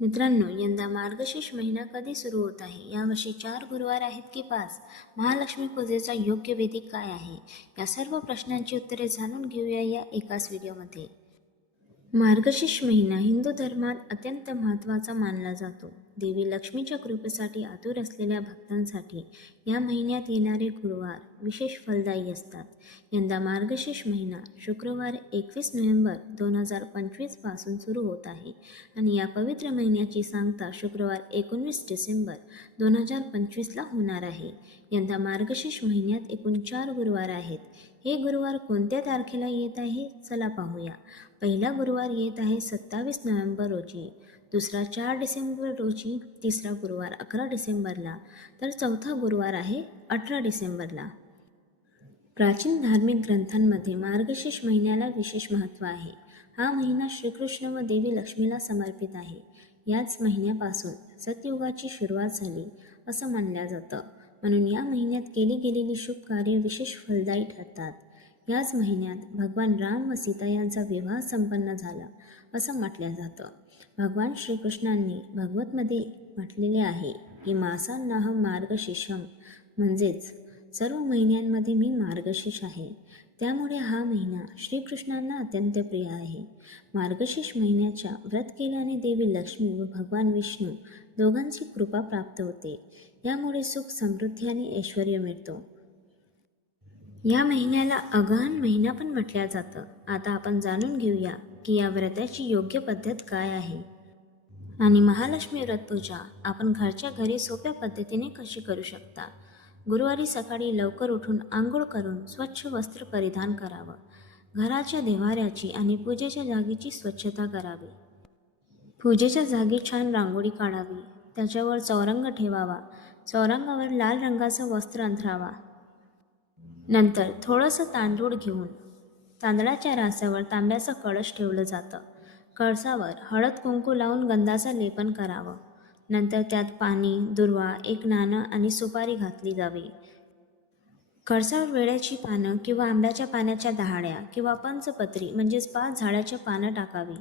मित्रांनो, यंदा मार्गशीर्ष महिना कधी सुरू होत आहे? यावर्षी 4 गुरुवार आहेत की 5? महालक्ष्मी पूजेचा योग्य विधी काय आहे? या सर्व प्रश्नांची उत्तरे जाणून घेऊया या एकाच व्हिडिओमध्ये. मार्गशीर्ष महिना हिंदू धर्मात अत्यंत महत्त्वाचा मानला जातो. देवी लक्ष्मीच्या कृपेसाठी आतुर असलेल्या भक्तांसाठी या महिन्यात येणारे गुरुवार विशेष फलदायी असतात. यंदा मार्गशीर्ष महिना शुक्रवार 21 नोव्हेंबर 2025 पासून सुरू होत आहे आणि या पवित्र महिन्याची सांगता शुक्रवार 19 डिसेंबर 2025ला होणार आहे. यंदा मार्गशीर्ष महिन्यात एकूण 4 गुरुवार आहेत. हे गुरुवार कोणत्या तारखेला येत आहे? चला पाहूया. पहिला गुरुवार येत आहे 27 नोव्हेंबर रोजी, दुसरा 4 डिसेंबर रोजी, तिसरा गुरुवार 11 डिसेंबरला, तर चौथा गुरुवार आहे 18 डिसेंबरला. प्राचीन धार्मिक ग्रंथांमध्ये मार्गशीर्ष महिन्याला विशेष महत्त्व आहे. हा महिना श्रीकृष्ण व देवी लक्ष्मीला समर्पित आहे. याच महिन्यापासून सतयुगाची सुरुवात झाली असं मानलं जातं. म्हणून या महिन्यात केली गेलेली शुभ कार्ये विशेष फलदायी ठरतात. याच महिन्यात भगवान राम व सीता यांचा विवाह संपन्न झाला असं म्हटलं जातं. भगवान श्रीकृष्णांनी भगवतमध्ये म्हटलेले आहे की मासांनाहं मार्गशीर्षम, म्हणजेच सर्व महिन्यांमध्ये मी मार्गशीर्ष आहे. त्यामुळे हा महिना श्रीकृष्णांना अत्यंत प्रिय आहे. मार्गशीर्ष महिन्याच्या व्रत केल्याने देवी लक्ष्मी व भगवान विष्णू दोघांची कृपा प्राप्त होते. यामुळे सुख, समृद्धी आणि ऐश्वर्य मिळतो. या महिन्याला अगहन महिना पण म्हटलं जातं. आता आपण जाणून घेऊया की या व्रताची योग्य पद्धत काय आहे आणि महालक्ष्मी व्रत पूजा आपण घरच्या घरी सोप्या पद्धतीने कशी करू शकता. गुरुवारी सकाळी लवकर उठून आंघोळ करून स्वच्छ वस्त्र परिधान करावं. घराच्या देव्हाऱ्याची आणि पूजेच्या जागेची स्वच्छता करावी. पूजेच्या जागी छान रांगोळी काढावी. त्याच्यावर चौरंग ठेवावा. चौरंगावर लाल रंगाचं वस्त्र अंथरावा. नंतर थोडंसं तांदूळ घेऊन तांदळाच्या रासावर तांब्याचं कळश ठेवलं जातं. कळसावर हळद कुंकू लावून गंधाचं लेपन करावं. नंतर त्यात पाणी, दुर्वा, एक नाणं आणि सुपारी घातली जावी. कळसावर वेळ्याची पानं किंवा आंब्याच्या पाण्याच्या डहाळ्या किंवा पंचपत्री म्हणजेच 5 झाडाच्या पानं टाकावी.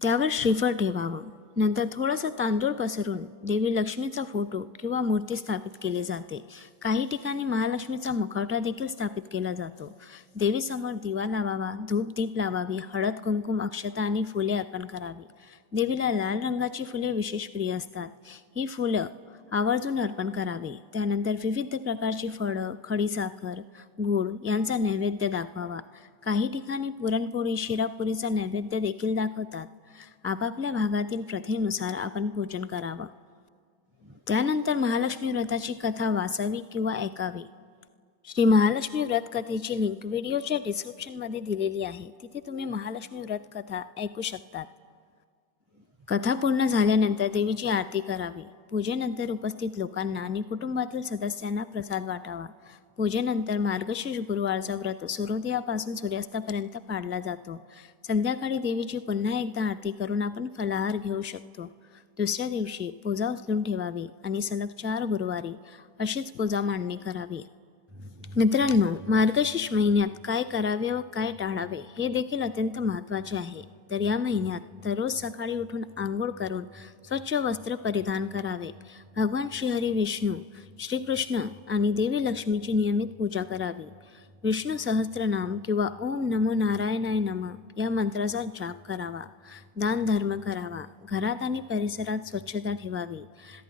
त्यावर श्रीफळ ठेवावं. नंतर थोडंसं तांदूळ पसरून देवी लक्ष्मीचा फोटो किंवा मूर्ती स्थापित केली जाते. काही ठिकाणी महालक्ष्मीचा मुखवटा देखील स्थापित केला जातो. देवीसमोर दिवा लावावा, धूप दीप लावावी, हळद कुंकुम, अक्षता आणि फुले अर्पण करावी. देवीला लाल रंगाची फुले विशेष प्रिय असतात. ही फुलं आवर्जून अर्पण करावी. त्यानंतर विविध प्रकारची फळं, खडीसाखर, गूळ यांचा नैवेद्य दाखवावा. काही ठिकाणी पुरणपोळी, शिरापुरीचा नैवेद्य देखील दाखवतात. आपापल्या भागातील प्रथेनुसार आपण पूजन करावं. त्यानंतर महालक्ष्मी व्रताची कथा वाचावी किंवा ऐकावी. श्री महालक्ष्मी व्रत कथेची लिंक व्हिडिओच्या डिस्क्रिप्शनमध्ये दिलेली आहे. तिथे तुम्ही महालक्ष्मी व्रत कथा ऐकू शकतात. कथा पूर्ण झाल्यानंतर देवीची आरती करावी. पूजेनंतर उपस्थित लोकांना आणि कुटुंबातील सदस्यांना प्रसाद वाटावा. पूजेनंतर मार्गशीर्ष गुरुवारचा व्रत सूर्योदयापासून सूर्यास्तापर्यंत पाळला जातो. संध्याकाळी देवीची पुन्हा एकदा आरती करून आपण फलाहार घेऊ शकतो. दुसऱ्या दिवशी पूजा उचलून ठेवावी आणि सलग 4 गुरुवारी अशीच पूजा मांडणी करावी. मित्रांनो, मार्गशीर्ष महिन्यात काय करावे व काय टाळावे हे देखील अत्यंत महत्त्वाचे आहे. तर या महिन्यात दररोज सकाळी उठून आंघोळ करून स्वच्छ वस्त्र परिधान करावे. भगवान श्रीहरी विष्णू, श्रीकृष्ण आणि देवी लक्ष्मीची नियमित पूजा करावी. विष्णू सहस्त्रनाम किंवा ओम नमो नारायणाय नमः या मंत्राचा जाप करावा. दान धर्म करावा. घरात आणि परिसरात स्वच्छता ठेवावी.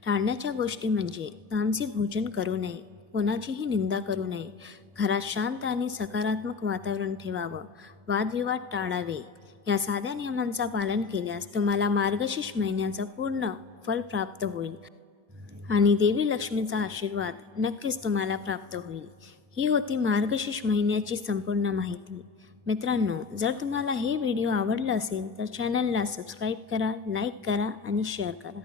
टाळण्याच्या गोष्टी म्हणजे तामसी भोजन करू नये, कोणाचीही निंदा करू नये, घरात शांत आणि सकारात्मक वातावरण ठेवावं, वादविवाद टाळावे. या साध्या नियमांचं पालन केल्यास तुम्हाला मार्गशीर्ष महिन्याचं पूर्ण फल प्राप्त होईल आणि देवी लक्ष्मीचा आशीर्वाद नक्कीच तुम्हाला प्राप्त होईल. ही होती मार्गशीर्ष महिन्याची संपूर्ण माहिती. मित्रांनो, जर तुम्हाला हे व्हिडिओ आवडला असेल तर चॅनलला सबस्क्राईब करा, लाईक करा आणि शेअर करा.